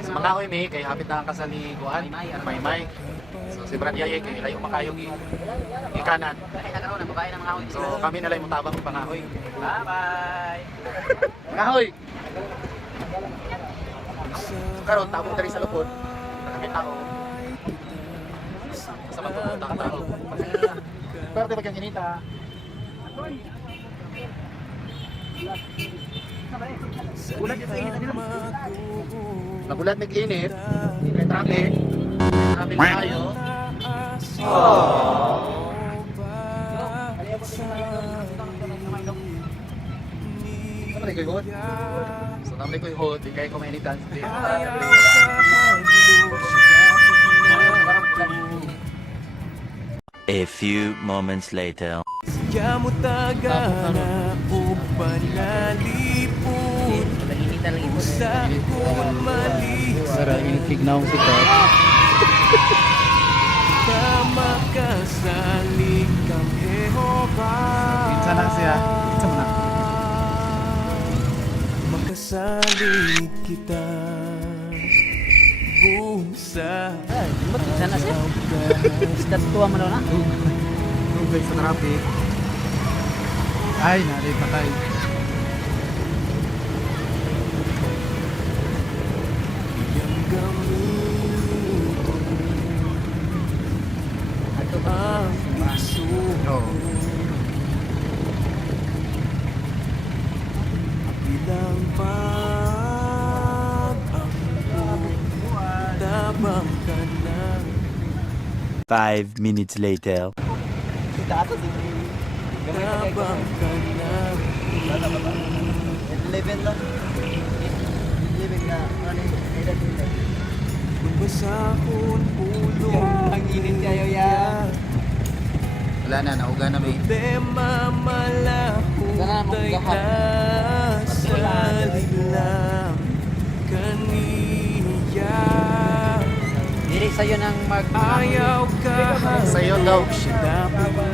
Pagpangahoy mi kay hapit na ang kasal ni Kuan, Maymay. So si Brad Yaya kay layo makayong ikanan. So kami na lang mutabang ng pangahoy. Bye-bye. Pangahoy. Karon tabong diri sa lupod. Kami tao. Sa magpupunta ka tao. Pero di ba kang inita? Ulat yung init nila. Nagulat nag-init. May traffic. Traffic tayo. Saan ko yung so naman ko yung hold. Di kayo kumainitan. A few moments later. Siya mo taga na upanalipod sa kung mali Sara, inikignaw si Kat. Tama ka sa likang Jehova. Pinsa na siya. Pinsa mo na. Makasalig kita busa. Pinsa na siya? Start tuwa mo na? Tubig sa traffic. Ay, nari patay. Yang gamiton ang igsoon. Bilang pag-ampo, tabang ka na. 5 minutes later. Tabang ka na. 11 lang. 11 na. Magbasakon pulong. Ang init kayo yan. Wala na, nauga na may. Tema malahutay na sa liglang kaniya. Diri sa'yo nang Ayaw ka Sayon daw.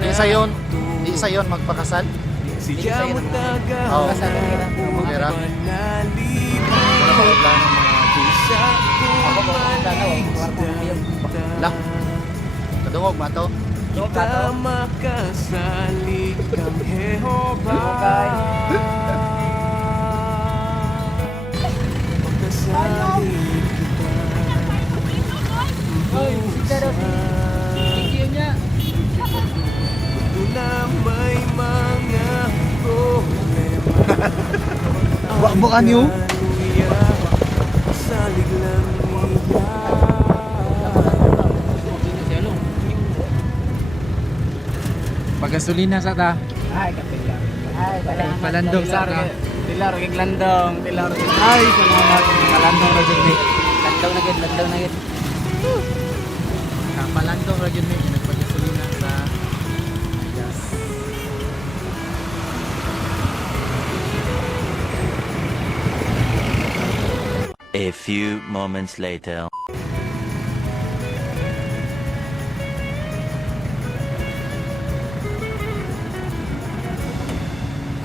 Di sayon. Di Di sayon magpakasal. siya mo taga Oo. Kasal ka nila. Mahirap. panalipod sa kung Lang. Kadungog ba to? Tama ka sa likang Jehova. Pagkasalig kita busa. Ito na may mga problema. Bukan nyo? Hallelujah. Salig lang niya. Pagasolina sa ta. Ay, kapila. Ay, Palandong sa ka. Tilar, keng landong. Tilar, keng Ay, salamat. Palandong ra jud ni. landong na gid, landong na gid. Palandong ra jud ni nagpagasolina sa gas. A few moments later.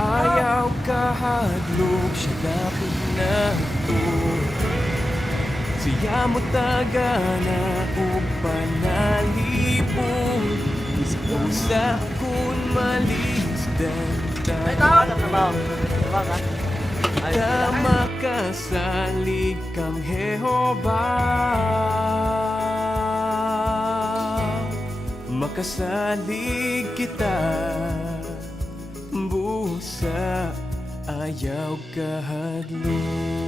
Ayaw kahadlok siya dapit na ito. Siya mo taga na upanalipong sa kung malis tama ka sa likang Jehova. Makasalig kita busa, ayaw kahadlok.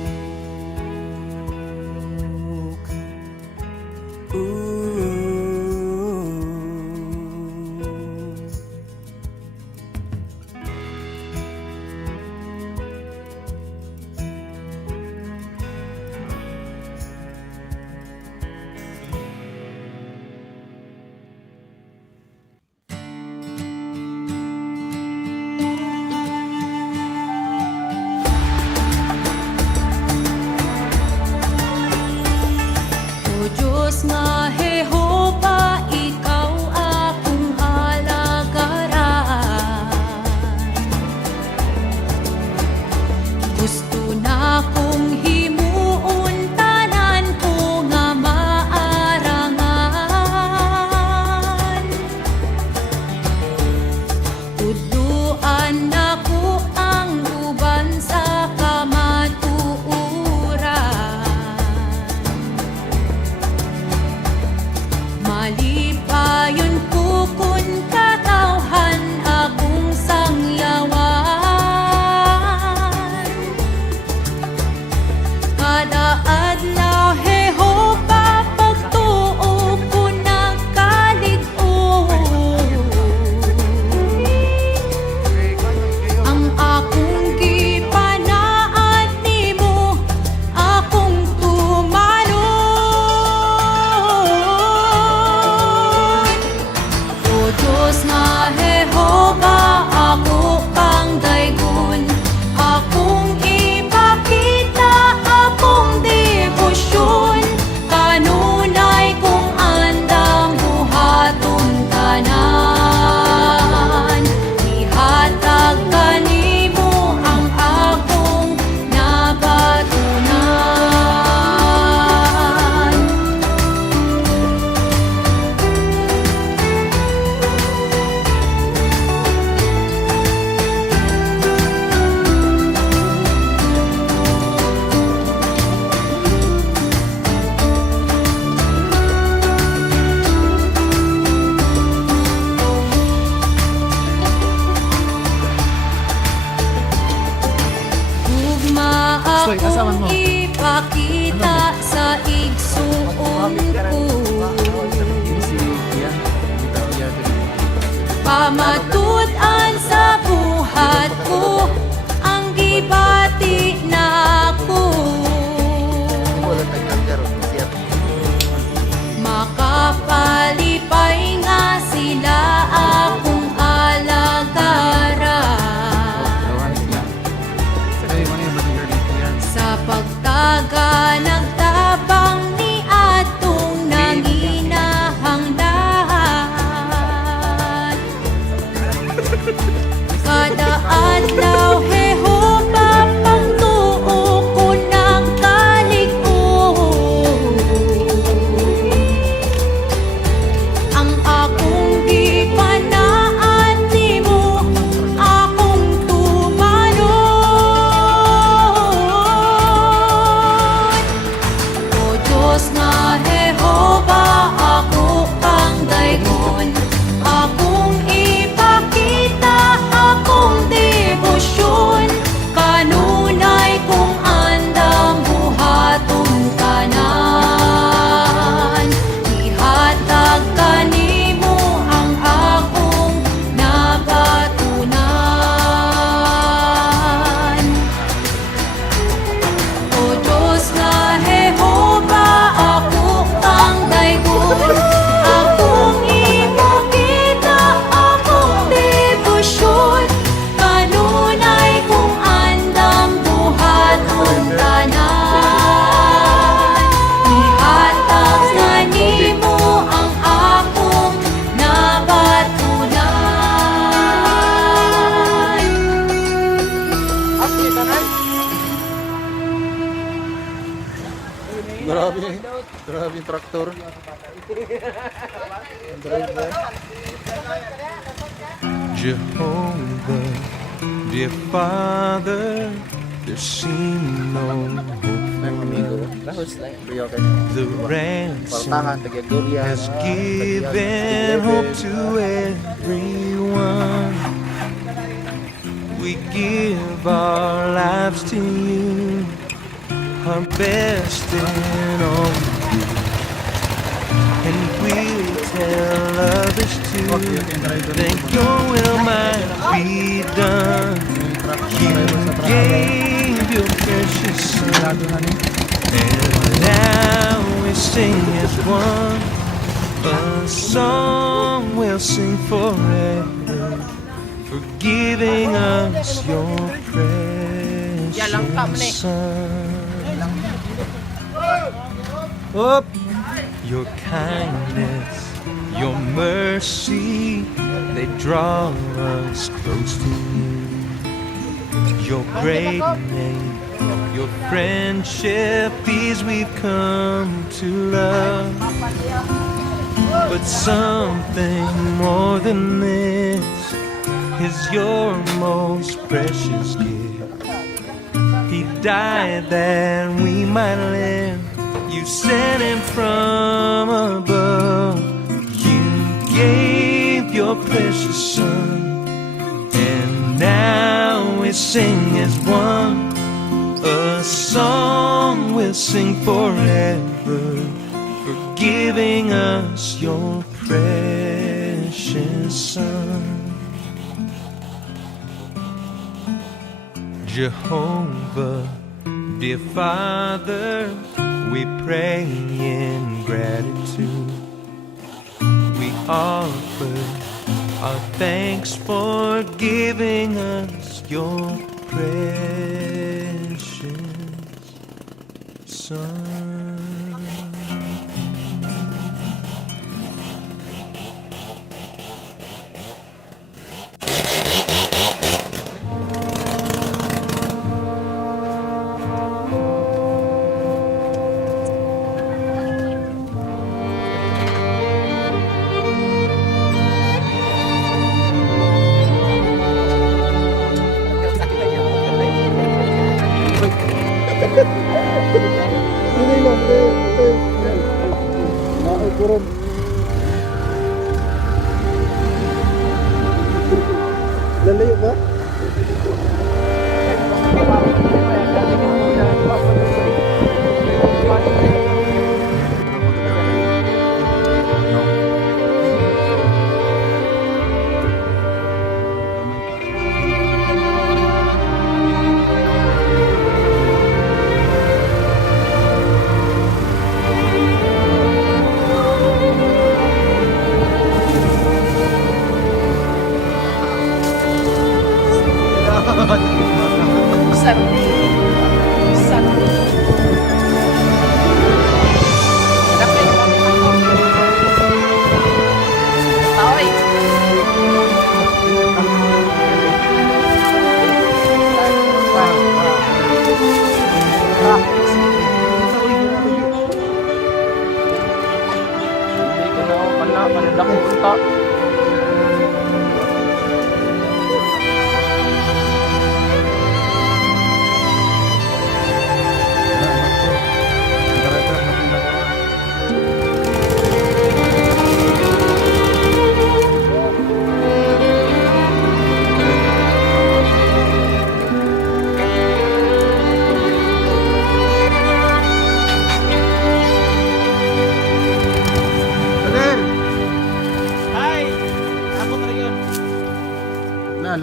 Soy, asaman mo. ipakita sa igsoon ko. Pamatudan sa buhat ko ang gibati na ako. Makapalipay nga sila akong alagara. Sa pagtaga nagtabang ni atong nanginahangdan. Kada adlaw Jehova pangtuo ko ng kalig-on. Ang akong gipanaan nimo akong tumanon. O Diyos nga Jehova, ako kang daygon, akong ipakita akong debosyon. Kanunay kong andam buhatong tanan. Ihatag kanimo ang akong nabatunan. O Diyos nga Jehova, ako kang daygon, akong ipakita akong debosyon. Kanunay kong andam buhatong tanan. Ihatag kanimo ang akong nabatunan. Grabe yung traktor. Jehovah, dear Father, there seems no hope for us. The ransom has given hope to everyone. We give our lives to you, our best in all we do, and we'll tell others too that your will might be done. You gave your precious son, and now we sing as one. A song we'll sing forever, for giving us your precious son. Up, your kindness, your mercy, they draw us close to you. Your great name, your friendship, these we've come to love. But something more than this is your most precious gift. He died that we might live. You sent him from above. You gave your precious son, and now we sing as one. A song we'll sing forever, for giving us your precious son. Jehovah, dear Father, we pray in gratitude. We offer our thanks for giving us your precious son. Lalayo ba?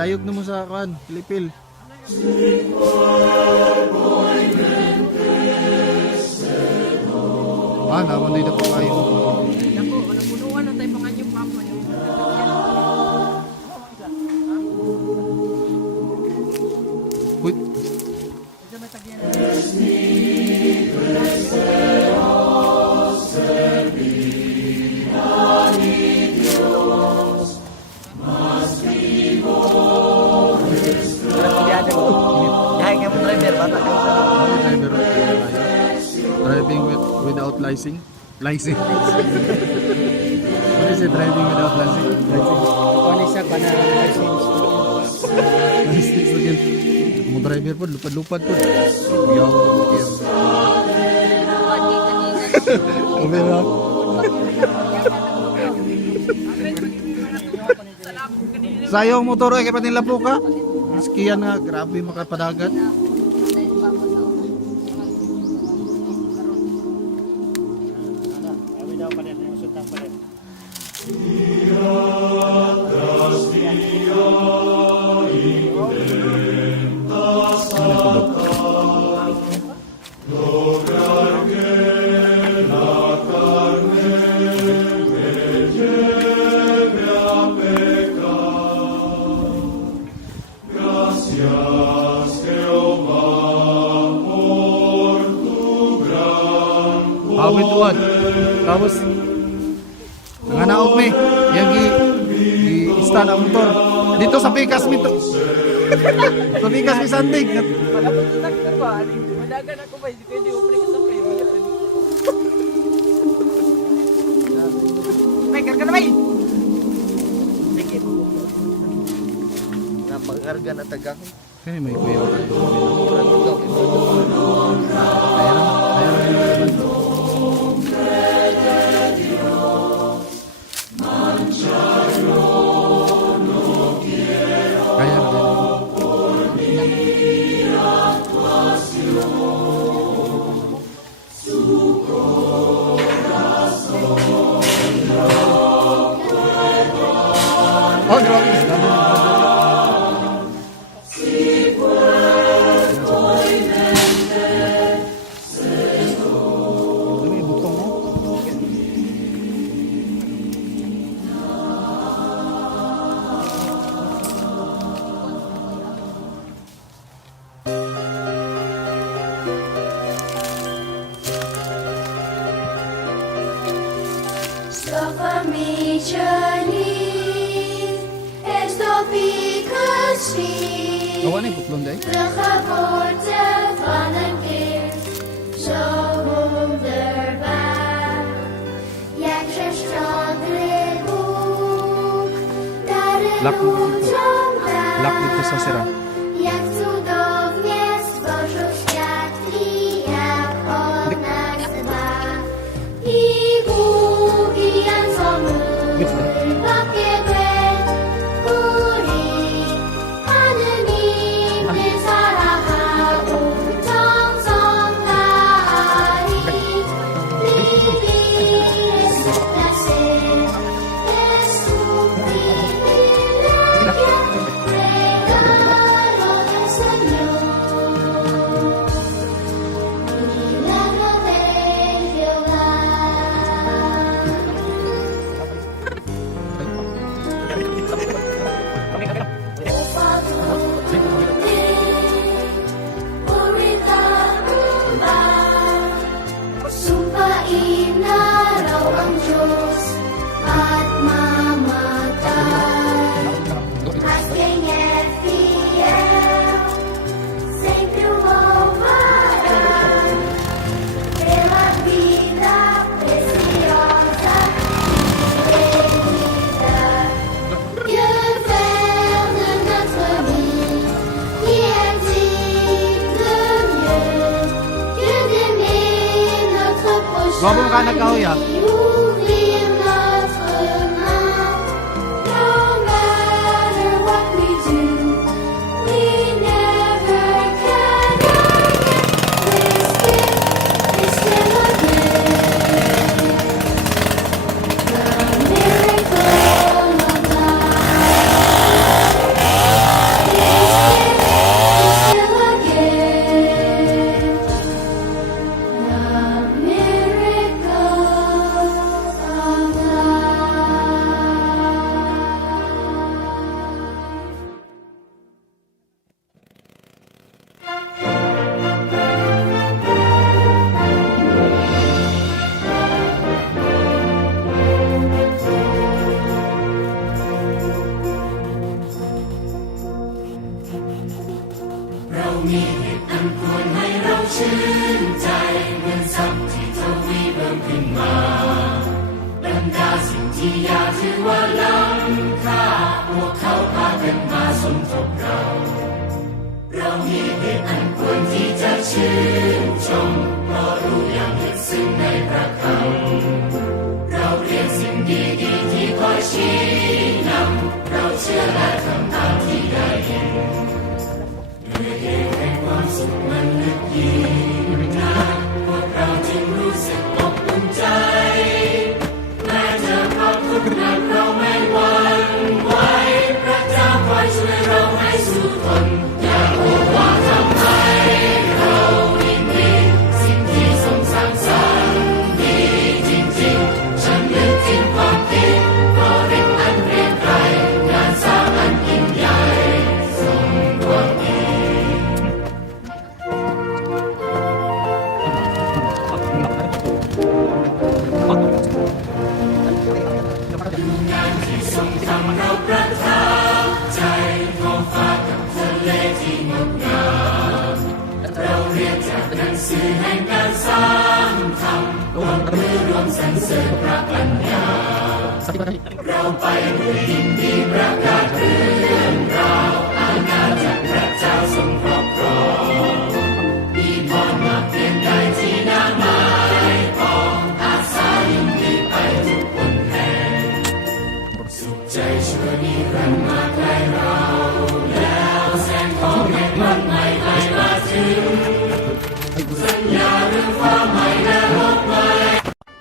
Layog na mo sa kan, Pilipil. Naman din ako kayo. Napunuan na tayo mga yung papa niyo. Wait. Driving without license. License. What is it? Driving without license. Ano siya pa na license? License again. Mo driver po, lupad-lupad po. Yaw. Okay na. Sayong motor ay kapatin lapo ka. Iskiyan nga, grabe makapadagat. Awit tuwan. Tapos nanganaog mi yang stand ang motor. Dito sa Pikas mi to. Sa Pikas mi sandig. Madagan ako ba? Hindi pwede upre ka sa kayo. May karga na may! Sige. Napakarga na taga ko. Kaya may kuya. Oh, grabe. Sto famiglia esto picassi Awan ay putlong day. Tergeboorte van een kind, zo wonderbaar. Jak ze stadelijk boek, daar in Lak ons dito sa sira. jak cudownie stworzył świat i jak on nas dba. I Bóg Gets na. Wabo ka nagkahoy ah. You will not turn out. No matter what we do, we never can again. We still again. The miracle of love. We still again. The miracle of life.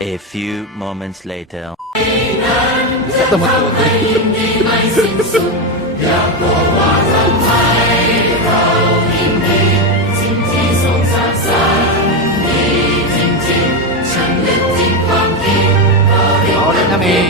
A few moments later. Maulit namin.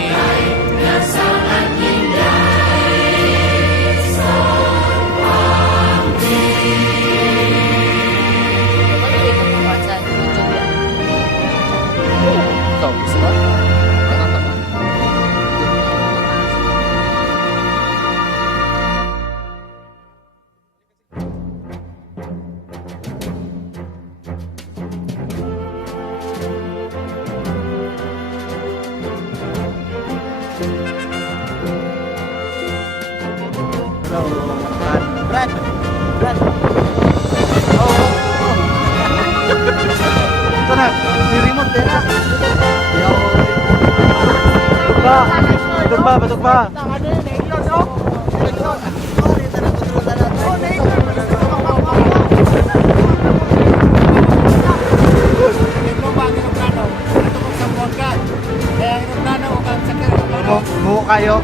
Ito na, ni-remote din na. Batok pa, batok pa. Buo kayo.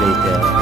later.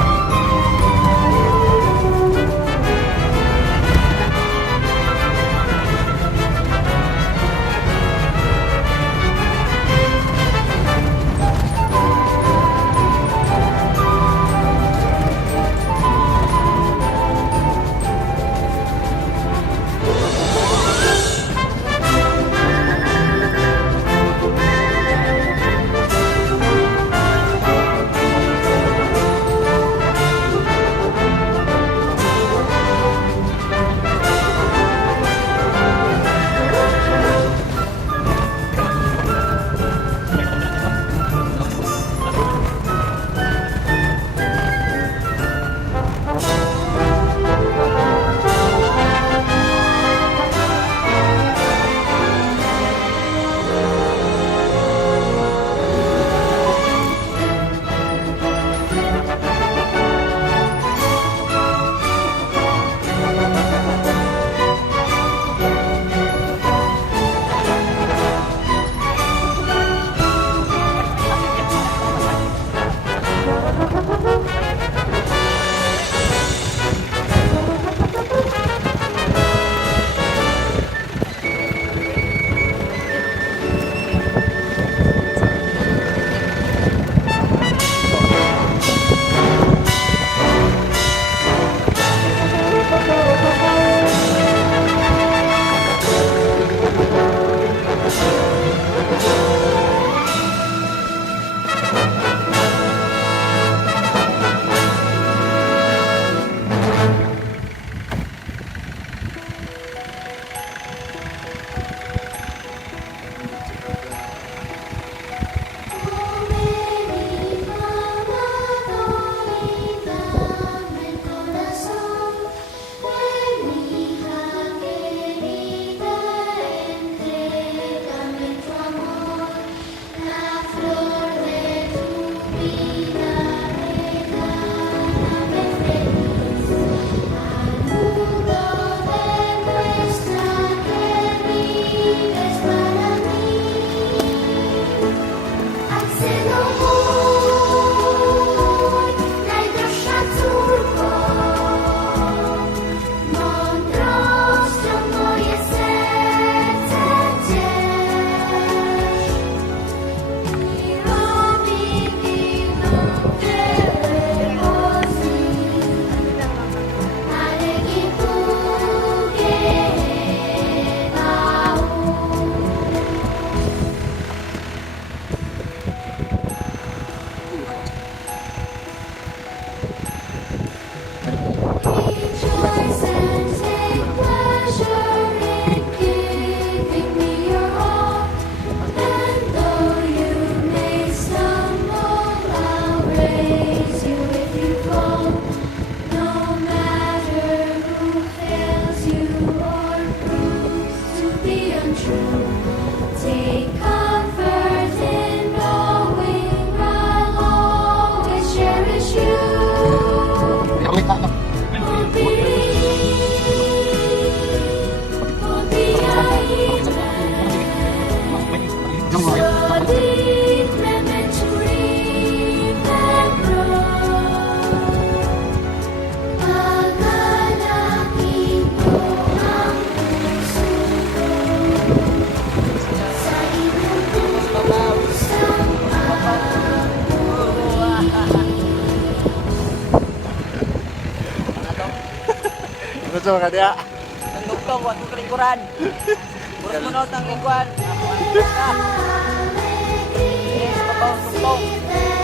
Gusto ka diya? Tugtog, wag mo kalikuran. Puro mo ng lingkuan. Sa babaw, tugtog.